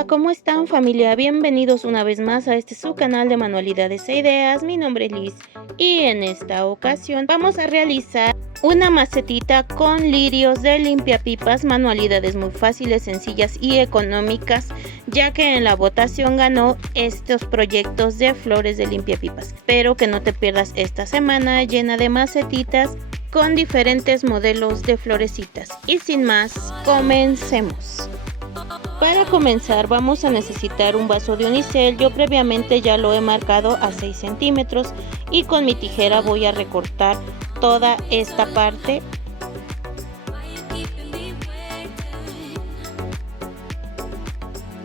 Hola, ¿cómo están familia? Bienvenidos una vez más a su canal de manualidades e ideas. Mi nombre es Liz y en esta ocasión vamos a realizar una macetita con lirios de limpiapipas, manualidades muy fáciles, sencillas y económicas, ya que en la votación ganó estos proyectos de flores de limpiapipas. Espero que no te pierdas esta semana llena de macetitas con diferentes modelos de florecitas. Y sin más, comencemos. Para comenzar vamos a necesitar un vaso de unicel. Yo previamente ya lo he marcado a 6 centímetros y con mi tijera voy a recortar toda esta parte.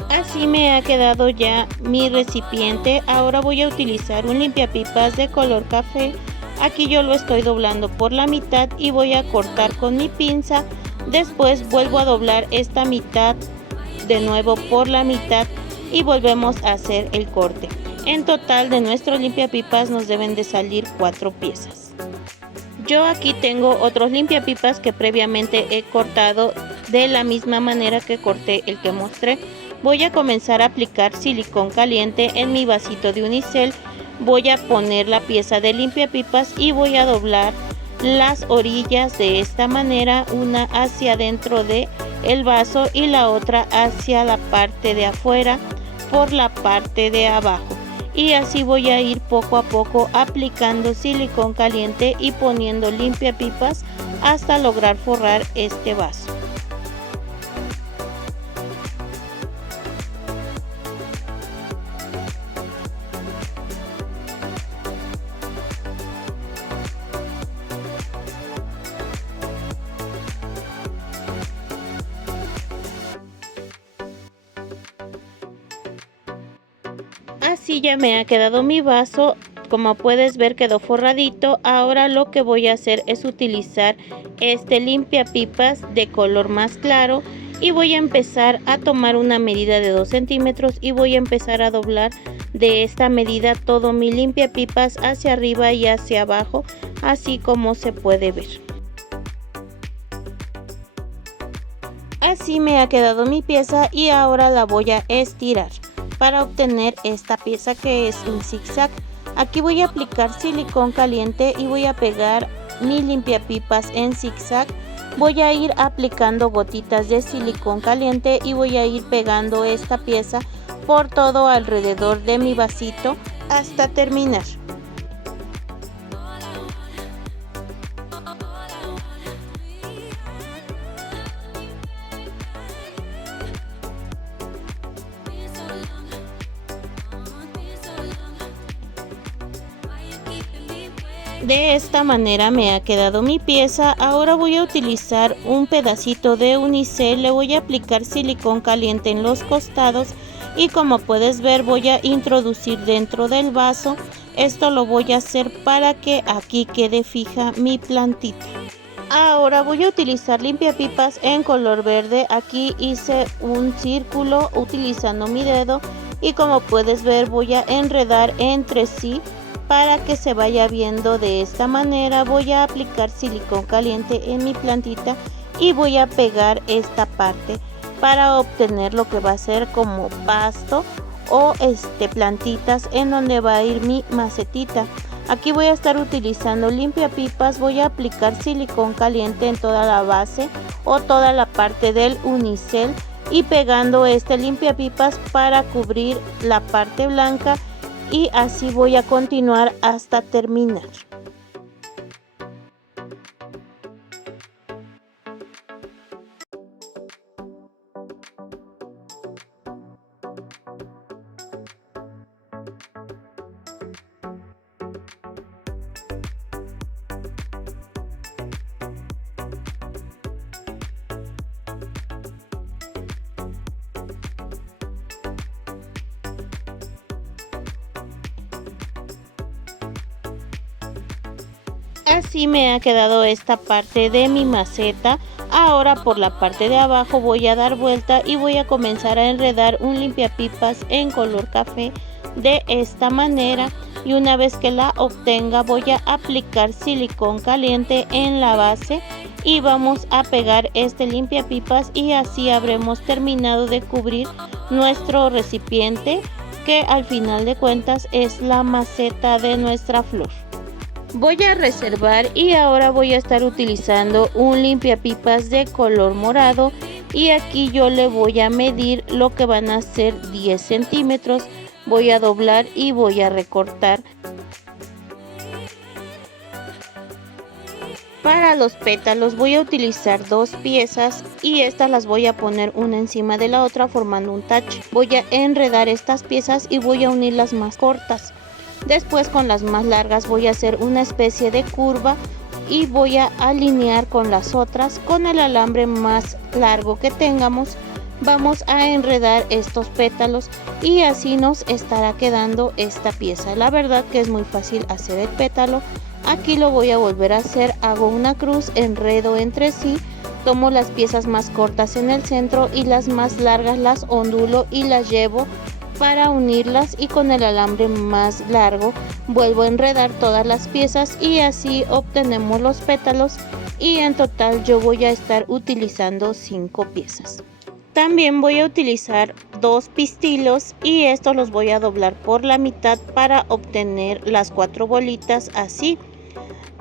Así me ha quedado ya mi recipiente. Ahora voy a utilizar un limpiapipas de color café. Aquí yo lo estoy doblando por la mitad y voy a cortar con mi pinza. Después vuelvo a doblar esta mitad de nuevo por la mitad y volvemos a hacer el corte. En total de nuestro limpiapipas nos deben de salir 4 piezas. Yo aquí tengo otros limpiapipas que previamente he cortado de la misma manera que corté el que mostré. Voy a comenzar a aplicar silicón caliente en mi vasito de unicel. Voy a poner la pieza de limpiapipas y voy a doblar las orillas de esta manera, una hacia adentro de el vaso y la otra hacia la parte de afuera por la parte de abajo, y así voy a ir poco a poco aplicando silicón caliente y poniendo limpiapipas hasta lograr forrar este vaso. Así ya me ha quedado mi vaso. Como puedes ver, quedó forradito. Ahora lo que voy a hacer es utilizar este limpiapipas de color más claro y voy a empezar a tomar una medida de 2 centímetros y voy a empezar a doblar de esta medida todo mi limpiapipas hacia arriba y hacia abajo, así como se puede ver. Así me ha quedado mi pieza y ahora la voy a estirar para obtener esta pieza que es un zigzag. Aquí voy a aplicar silicón caliente y voy a pegar mi limpiapipas en zigzag. Voy a ir aplicando gotitas de silicón caliente y voy a ir pegando esta pieza por todo alrededor de mi vasito hasta terminar. De esta manera me ha quedado mi pieza. Ahora voy a utilizar un pedacito de unicel, le voy a aplicar silicón caliente en los costados y como puedes ver voy a introducir dentro del vaso. Esto lo voy a hacer para que aquí quede fija mi plantita. Ahora voy a utilizar limpiapipas en color verde. Aquí hice un círculo utilizando mi dedo y como puedes ver voy a enredar entre sí para que se vaya viendo de esta manera. Voy a aplicar silicón caliente en mi plantita y voy a pegar esta parte para obtener lo que va a ser como pasto o plantitas en donde va a ir mi macetita. Aquí voy a estar utilizando limpiapipas, voy a aplicar silicón caliente en toda la base o toda la parte del unicel y pegando este limpiapipas para cubrir la parte blanca, y así voy a continuar hasta terminar. Así me ha quedado esta parte de mi maceta. Ahora por la parte de abajo voy a dar vuelta y voy a comenzar a enredar un limpiapipas en color café de esta manera, y una vez que la obtenga voy a aplicar silicón caliente en la base y vamos a pegar este limpiapipas y así habremos terminado de cubrir nuestro recipiente, que al final de cuentas es la maceta de nuestra flor. Voy a reservar y ahora voy a estar utilizando un limpiapipas de color morado y aquí yo le voy a medir lo que van a ser 10 centímetros. Voy a doblar y voy a recortar. Para los pétalos voy a utilizar 2 piezas y estas las voy a poner una encima de la otra formando un tache. Voy a enredar estas piezas y voy a unir las más cortas. Después con las más largas voy a hacer una especie de curva y voy a alinear con las otras. Con el alambre más largo que tengamos vamos a enredar estos pétalos y así nos estará quedando esta pieza. La verdad que es muy fácil hacer el pétalo. Aquí lo voy a volver a hacer, hago una cruz, enredo entre sí, tomo las piezas más cortas en el centro y las más largas las ondulo y las llevo para unirlas, y con el alambre más largo vuelvo a enredar todas las piezas y así obtenemos los pétalos, y en total yo voy a estar utilizando 5 piezas. También voy a utilizar 2 pistilos y estos los voy a doblar por la mitad para obtener las 4 bolitas así.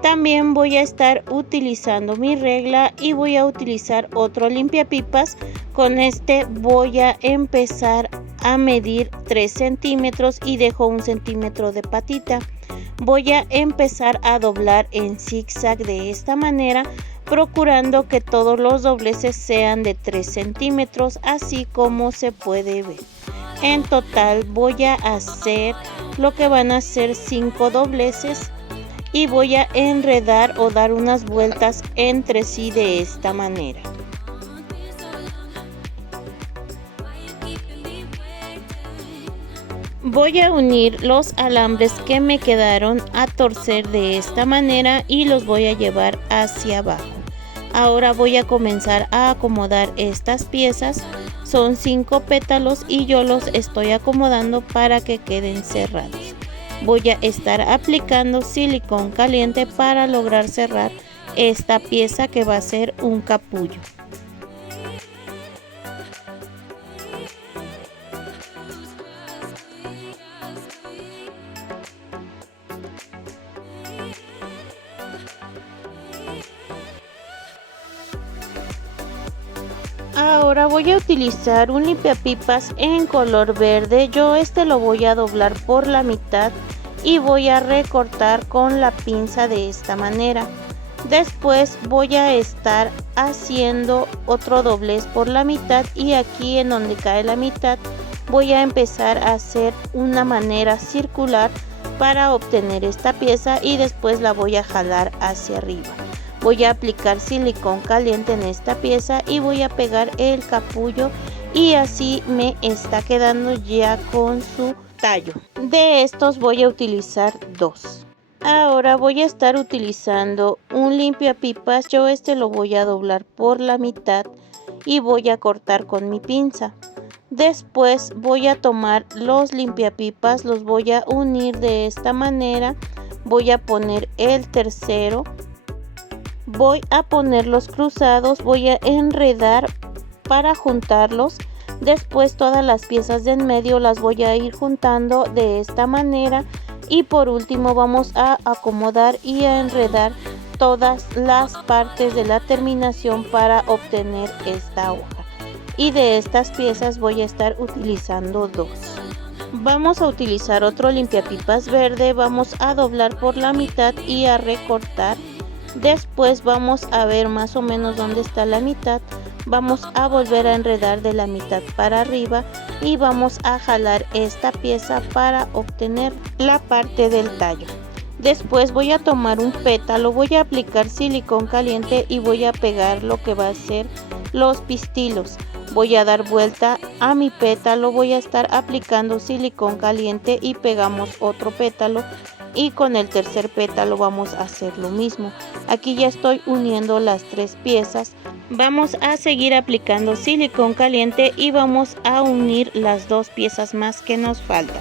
También voy a estar utilizando mi regla y voy a utilizar otro limpiapipas. Con este voy a empezar a medir 3 centímetros y dejo 1 centímetro de patita. Voy a empezar a doblar en zigzag de esta manera, procurando que todos los dobleces sean de 3 centímetros, así como se puede ver. En total voy a hacer lo que van a ser 5 dobleces y voy a enredar o dar unas vueltas entre sí de esta manera. Voy a unir los alambres que me quedaron a torcer de esta manera y los voy a llevar hacia abajo. Ahora voy a comenzar a acomodar estas piezas. Son 5 pétalos y yo los estoy acomodando para que queden cerrados. Voy a estar aplicando silicón caliente para lograr cerrar esta pieza que va a ser un capullo. Ahora voy a utilizar un limpiapipas en color verde. Yo lo voy a doblar por la mitad y voy a recortar con la pinza de esta manera. Después voy a estar haciendo otro doblez por la mitad y aquí en donde cae la mitad voy a empezar a hacer una manera circular para obtener esta pieza y después la voy a jalar hacia arriba. Voy a aplicar silicón caliente en esta pieza y voy a pegar el capullo y así me está quedando ya con su tallo. De estos voy a utilizar 2. Ahora voy a estar utilizando un limpiapipas. Yo lo voy a doblar por la mitad y voy a cortar con mi pinza. Después voy a tomar los limpiapipas, los voy a unir de esta manera. Voy a poner el tercero. Voy a ponerlos cruzados, voy a enredar para juntarlos. Después todas las piezas de en medio las voy a ir juntando de esta manera. Y por último vamos a acomodar y a enredar todas las partes de la terminación para obtener esta hoja. Y de estas piezas voy a estar utilizando 2. Vamos a utilizar otro limpiapipas verde, vamos a doblar por la mitad y a recortar. Después vamos a ver más o menos dónde está la mitad. Vamos a volver a enredar de la mitad para arriba y vamos a jalar esta pieza para obtener la parte del tallo. Después voy a tomar un pétalo, voy a aplicar silicón caliente y voy a pegar lo que va a ser los pistilos. Voy a dar vuelta a mi pétalo, voy a estar aplicando silicón caliente y pegamos otro pétalo. Y con el tercer pétalo vamos a hacer lo mismo. Aquí ya estoy uniendo las 3 piezas. Vamos a seguir aplicando silicón caliente y vamos a unir las 2 piezas más que nos faltan.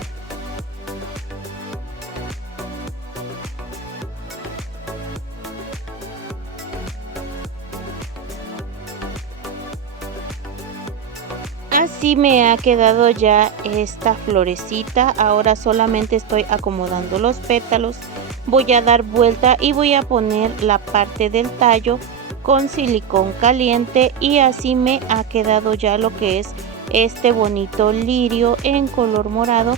Así me ha quedado ya esta florecita. Ahora solamente estoy acomodando los pétalos. Voy a dar vuelta y voy a poner la parte del tallo con silicón caliente y así me ha quedado ya lo que es este bonito lirio en color morado.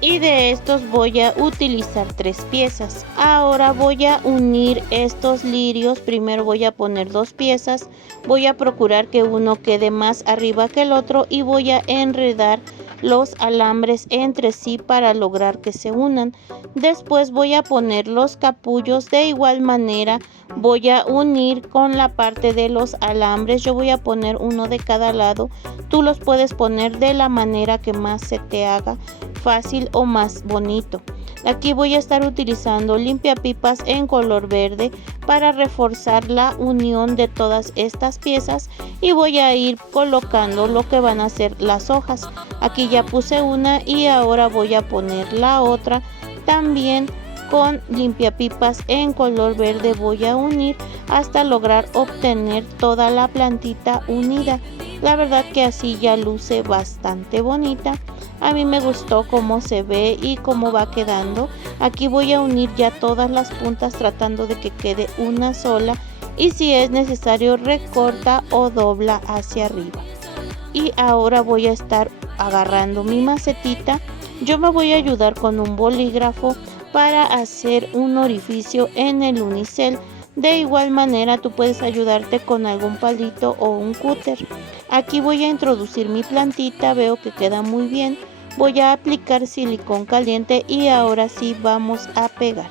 Y de estos voy a utilizar 3 piezas. Ahora voy a unir estos lirios. Primero voy a poner 2 piezas. Voy a procurar que uno quede más arriba que el otro y voy a enredar los alambres entre sí para lograr que se unan. Después voy a poner los capullos. De igual manera voy a unir con la parte de los alambres. Yo voy a poner uno de cada lado. Tú los puedes poner de la manera que más se te haga fácil o más bonito. Aquí voy a estar utilizando limpiapipas en color verde para reforzar la unión de todas estas piezas y voy a ir colocando lo que van a ser las hojas. Aquí ya puse una y ahora voy a poner la otra. También con limpiapipas en color verde voy a unir hasta lograr obtener toda la plantita unida. La verdad que así ya luce bastante bonita. A mí me gustó cómo se ve y cómo va quedando. Aquí voy a unir ya todas las puntas tratando de que quede una sola y si es necesario recorta o dobla hacia arriba. Y ahora voy a estar agarrando mi macetita. Yo me voy a ayudar con un bolígrafo para hacer un orificio en el unicel. De igual manera tú puedes ayudarte con algún palito o un cúter. Aquí voy a introducir mi plantita, veo que queda muy bien. Voy a aplicar silicón caliente y ahora sí vamos a pegar.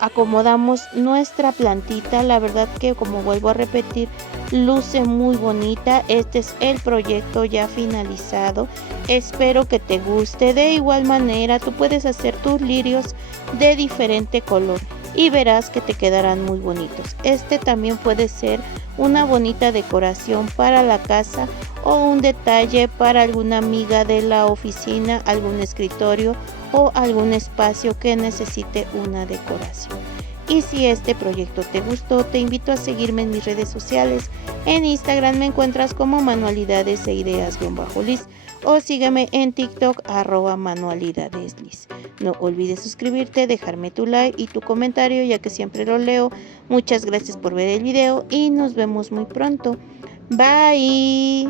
Acomodamos nuestra plantita, la verdad que como vuelvo a repetir, luce muy bonita. Este es el proyecto ya finalizado. Espero que te guste. De igual manera tú puedes hacer tus lirios de diferente color y verás que te quedarán muy bonitos. Este también puede ser una bonita decoración para la casa o un detalle para alguna amiga de la oficina, algún escritorio o algún espacio que necesite una decoración. Y si este proyecto te gustó, te invito a seguirme en mis redes sociales. En Instagram me encuentras como manualidades e ideas_Liz o sígueme en TikTok @manualidadesliz. No olvides suscribirte, dejarme tu like y tu comentario ya que siempre lo leo. Muchas gracias por ver el video y nos vemos muy pronto. Bye.